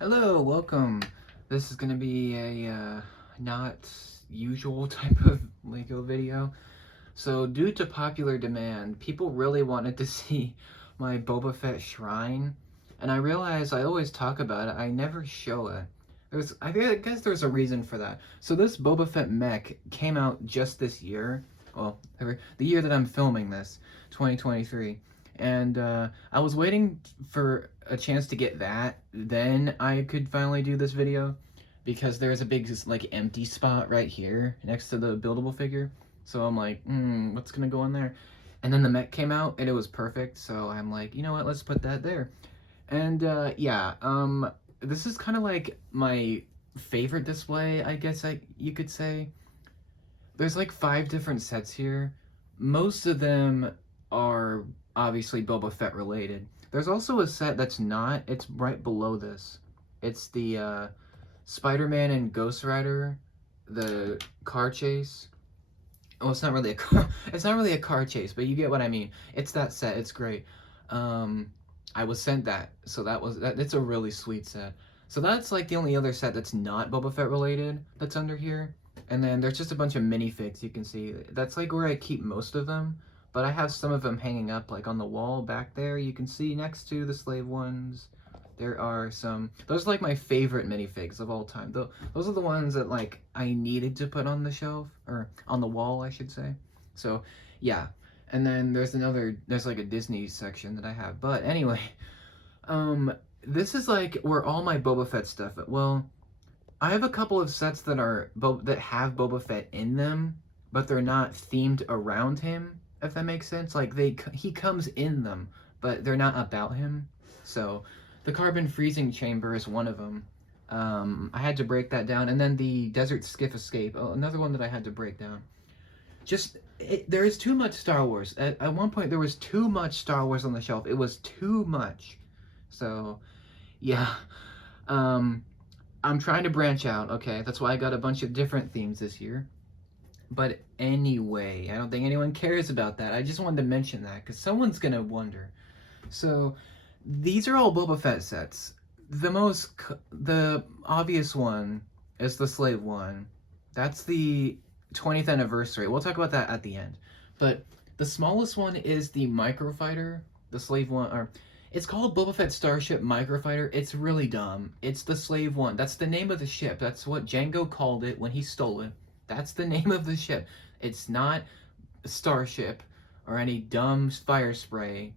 Hello, welcome. This is gonna be a not usual type of Lego video. So, due to popular demand, people really wanted to see my Boba Fett Shrine, and I realize I always talk about it, I never show it. I guess there's a reason for that. So this Boba Fett mech came out just this year, well, the year that I'm filming this, 2023, and I was waiting for a chance to get that, then I could finally do this video, because there's a big like empty spot right here next to the buildable figure. So I'm like, what's gonna go in there? And then the mech came out and it was perfect. So I'm like, you know what? Let's put that there. And yeah, this is kind of like my favorite display, I guess you could say. There's like 5 different sets here. Most of them are obviously Boba Fett related. There's also a set that's not. It's right below this. It's the Spider-Man and Ghost Rider, the car chase. Oh, it's not really a car. It's not really a car chase, but you get what I mean. It's that set. It's great. Um, I was sent that, so that. It's a really sweet set. So that's like the only other set that's not Boba Fett related that's under here. And then there's just a bunch of minifigs you can see. That's like where I keep most of them. But I have some of them hanging up like on the wall back there. You can see next to the slave ones. There are some. Those are like my favorite minifigs of all time. Those are the ones that like I needed to put on the shelf or on the wall, I should say. So yeah. And then there's like a Disney section that I have. But anyway, this is like where all my Boba Fett stuff. Well, I have a couple of sets that have Boba Fett in them, but they're not themed around him. If that makes sense, like he comes in them, but they're not about him. So, the carbon freezing chamber is one of them. I had to break that down, and then the desert skiff escape, another one that I had to break down. There is too much Star Wars. At one point, there was too much Star Wars on the shelf. It was too much. So, yeah. Um, I'm trying to branch out, okay? That's why I got a bunch of different themes this year. But anyway, I don't think anyone cares about that. I just wanted to mention that because someone's gonna wonder. So, these are all Boba Fett sets. The obvious one is the slave one. That's the 20th anniversary. We'll talk about that at the end. But the smallest one is the microfighter, the slave one, or it's called Boba Fett Starship Microfighter. It's really dumb. It's the slave one. That's the name of the ship. That's what Django called it when he stole it. That's the name of the ship. It's not Starship or any dumb fire spray.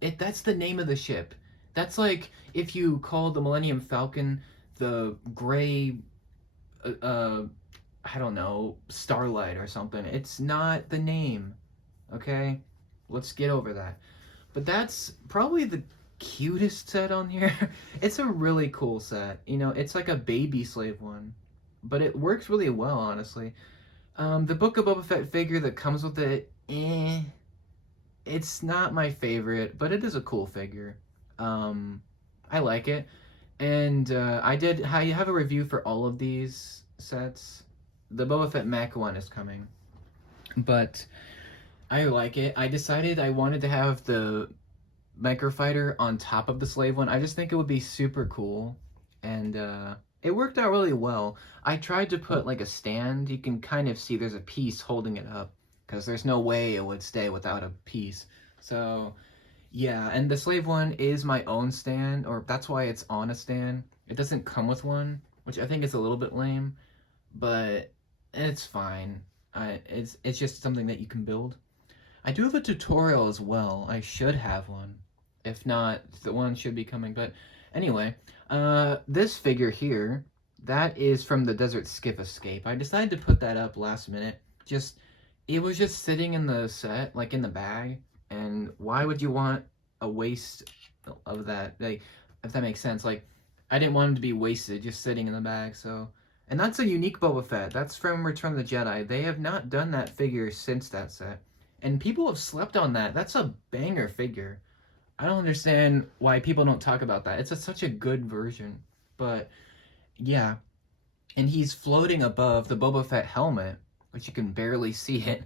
That's the name of the ship. That's like if you called the Millennium Falcon the gray uh I don't know, Starlight or something. It's not the name. Okay? Let's get over that. But that's probably the cutest set on here. It's a really cool set. You know, it's like a baby slave one. But it works really well, honestly. The Book of Boba Fett figure that comes with it, it's not my favorite, but it is a cool figure. I like it. And I have a review for all of these sets. The Boba Fett mech one is coming. But I like it. I decided I wanted to have the microfighter on top of the slave one. I just think it would be super cool. And it worked out really well. I tried to put like a stand. You can kind of see there's a piece holding it up because there's no way it would stay without a piece. So yeah, and the slave one is my own stand, or that's why it's on a stand. It doesn't come with one, which I think is a little bit lame, but it's fine. It's just something that you can build. I do have a tutorial as well. I should have one. If not, the one should be coming. But anyway, this figure here, that is from the Desert Skiff Escape. I decided to put that up last minute. It was just sitting in the set, like in the bag. And why would you want a waste of that? Like, if that makes sense. Like, I didn't want him to be wasted just sitting in the bag, so. And that's a unique Boba Fett. That's from Return of the Jedi. They have not done that figure since that set. And people have slept on that. That's a banger figure. I don't understand why people don't talk about that. Such a good version. But, yeah. And he's floating above the Boba Fett helmet, which you can barely see it.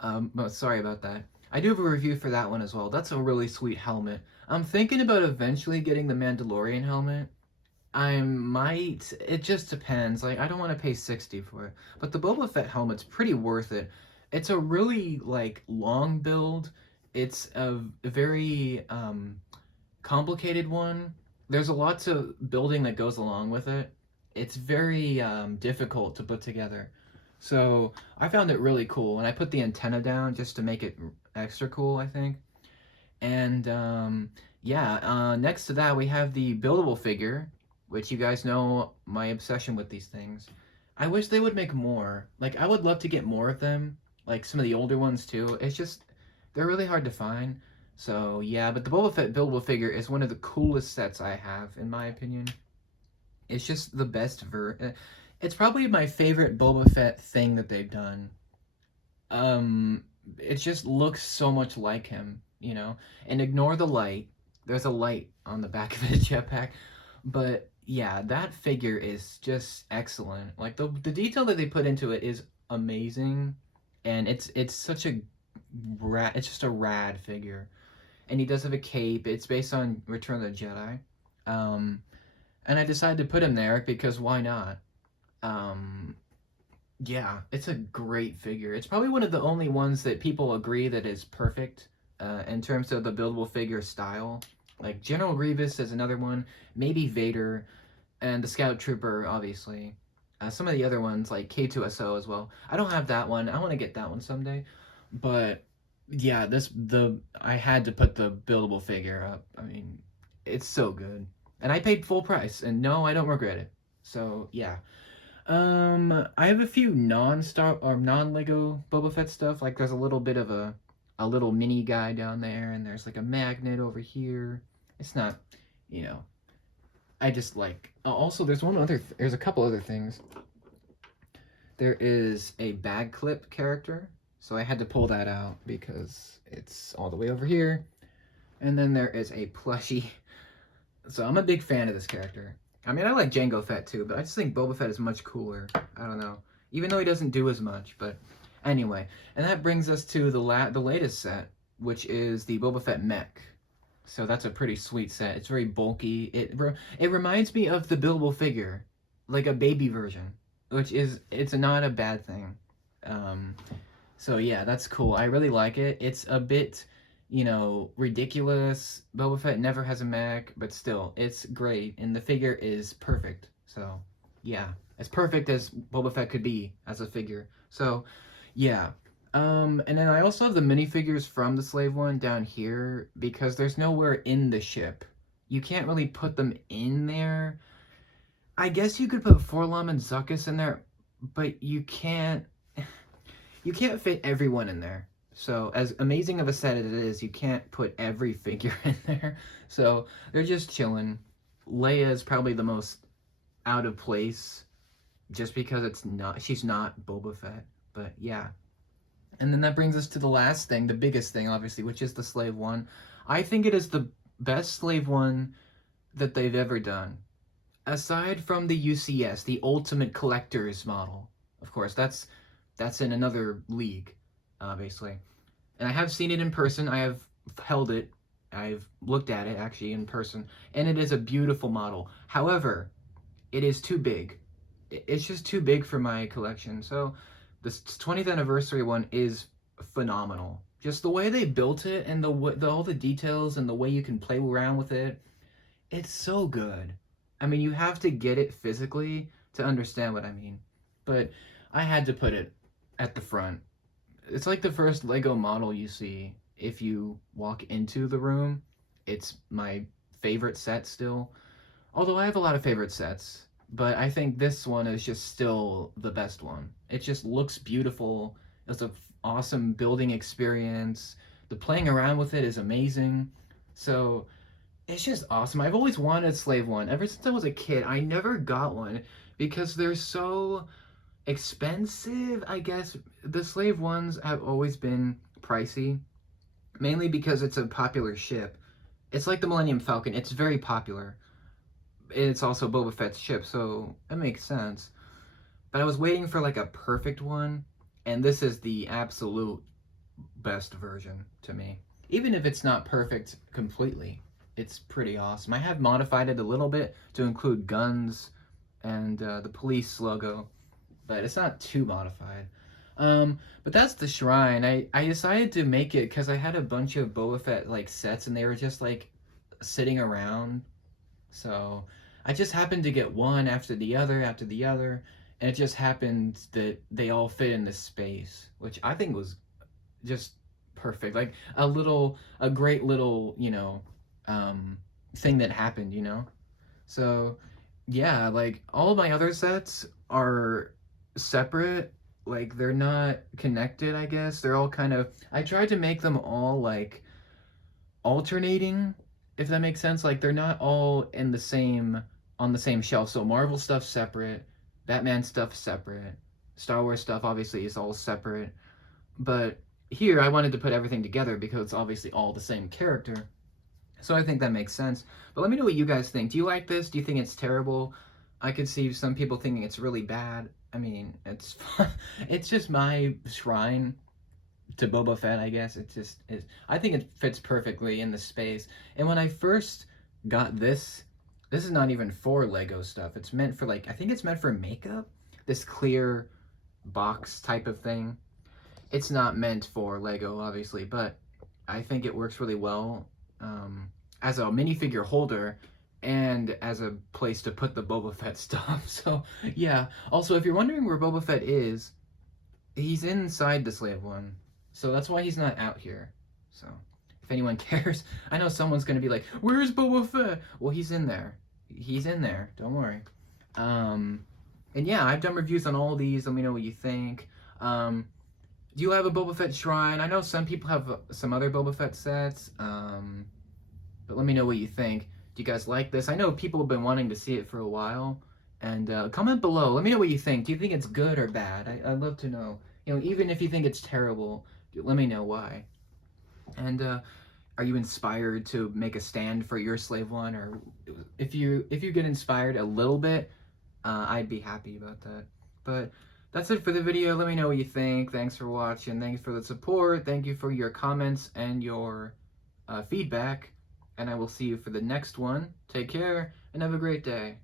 But sorry about that. I do have a review for that one as well. That's a really sweet helmet. I'm thinking about eventually getting the Mandalorian helmet. I might. It just depends. Like, I don't want to pay 60 for it. But the Boba Fett helmet's pretty worth it. It's a really, like, long build. It's a very complicated one. There's a lot to building that goes along with it. It's very difficult to put together. So I found it really cool, and I put the antenna down just to make it extra cool, I think. And yeah, next to that we have the buildable figure, which you guys know my obsession with these things. I wish they would make more. Like, I would love to get more of them, like some of the older ones too. It's just they're really hard to find. So yeah, but the Boba Fett buildable figure is one of the coolest sets I have, in my opinion. It's just the best It's probably my favorite Boba Fett thing that they've done. Um, it just looks so much like him, you know. And ignore the light. There's a light on the back of his jetpack, but yeah, that figure is just excellent. Like the detail that they put into it is amazing, and it's such a it's just a rad figure. And he does have a cape. It's based on Return of the Jedi. Um, and I decided to put him there because why not? Um, yeah, it's a great figure. It's probably one of the only ones that people agree that is perfect in terms of the buildable figure style. Like General Grievous is another one, maybe Vader, and the Scout Trooper, obviously. Some of the other ones, like K2SO as well. I don't have that one. I want to get that one someday. But yeah, I had to put the buildable figure up. I mean, it's so good. And I paid full price, and no, I don't regret it. So yeah. I have a few non-Star or non-Lego Boba Fett stuff. Like there's a little bit of a little mini guy down there, and there's like a magnet over here. It's not, you know. I just like. Also, there's a couple other things. There is a bag clip character, so I had to pull that out because it's all the way over here. And then there is a plushie. So I'm a big fan of this character. I mean, I like Jango Fett too, but I just think Boba Fett is much cooler. I don't know. Even though he doesn't do as much, but anyway. And that brings us to the latest set, which is the Boba Fett mech. So that's a pretty sweet set. It's very bulky. It reminds me of the buildable figure, like a baby version, which is it's not a bad thing. So yeah, that's cool. I really like it. It's a bit, you know, ridiculous. Boba Fett never has a mech, but still, it's great, and the figure is perfect. So, yeah, as perfect as Boba Fett could be as a figure. So, yeah. And then I also have the minifigures from the Slave One down here, because there's nowhere in the ship. You can't really put them in there. I guess you could put Forlom and Zuckuss in there, but you can't fit everyone in there. So, as amazing of a set as it is, you can't put every figure in there. So, they're just chilling. Leia is probably the most out of place, just because she's not Boba Fett. But, yeah. And then that brings us to the last thing, the biggest thing, obviously, which is the Slave One. I think it is the best Slave One that they've ever done. Aside from the UCS, the Ultimate Collector's model. Of course, that's in another league, obviously. And I have seen it in person. I have held it. I've looked at it, actually, in person. And it is a beautiful model. However, it is too big. It's just too big for my collection. So, this 20th anniversary one is phenomenal. Just the way they built it and all the details and the way you can play around with it. It's so good. I mean, you have to get it physically to understand what I mean. But I had to put it at the front. It's like the first Lego model you see if you walk into the room. It's my favorite set still. Although I have a lot of favorite sets, but I think this one is just still the best one. It just looks beautiful. It's an awesome building experience. The playing around with it is amazing. So it's just awesome. I've always wanted a Slave One. Ever since I was a kid, I never got one because they're so expensive, I guess. The Slave Ones have always been pricey, mainly because it's a popular ship. It's like the Millennium Falcon. It's very popular. It's also Boba Fett's ship, so it makes sense. But I was waiting for like a perfect one, and this is the absolute best version to me. Even if it's not perfect completely, it's pretty awesome. I have modified it a little bit to include guns and the police logo, but it's not too modified. But that's the shrine. I decided to make it because I had a bunch of Boba Fett like sets and they were just like sitting around. So I just happened to get one after the other, and it just happened that they all fit in this space, which I think was just perfect. Like a great little, thing that happened, So yeah, like all of my other sets are separate. Like they're not connected, I guess. They're all kind of, I tried to make them all like alternating, if that makes sense. Like they're not all in the same on the same shelf. So Marvel stuff separate, Batman stuff separate, Star Wars stuff obviously is all separate. But here I wanted to put everything together because it's obviously all the same character. So I think that makes sense. But let me know what you guys think. Do you like this? Do you think it's terrible? I could see some people thinking it's really bad. I mean, it's it's just my shrine to Boba Fett, I guess. It just is. I think it fits perfectly in the space. And when I first got this is not even for Lego stuff. It's meant for like, I think it's meant for makeup. This clear box type of thing. It's not meant for Lego, obviously, but I think it works really well as a minifigure holder and as a place to put the Boba Fett stuff. So, yeah. Also, if you're wondering where Boba Fett is, he's inside the Slave One. So that's why he's not out here. So, if anyone cares, I know someone's going to be like, where's Boba Fett? Well, he's in there. He's in there. Don't worry. And yeah, I've done reviews on all these. Let me know what you think. Do you have a Boba Fett Shrine? I know some people have some other Boba Fett sets, but let me know what you think. Do you guys like this? I know people have been wanting to see it for a while, and comment below. Let me know what you think. Do you think it's good or bad? I'd love to know. Even if you think it's terrible, let me know why. And are you inspired to make a stand for your Slave One? Or if you get inspired a little bit, I'd be happy about that. But that's it for the video. Let me know what you think. Thanks for watching. Thanks for the support. Thank you for your comments and your feedback. And I will see you for the next one. Take care and have a great day.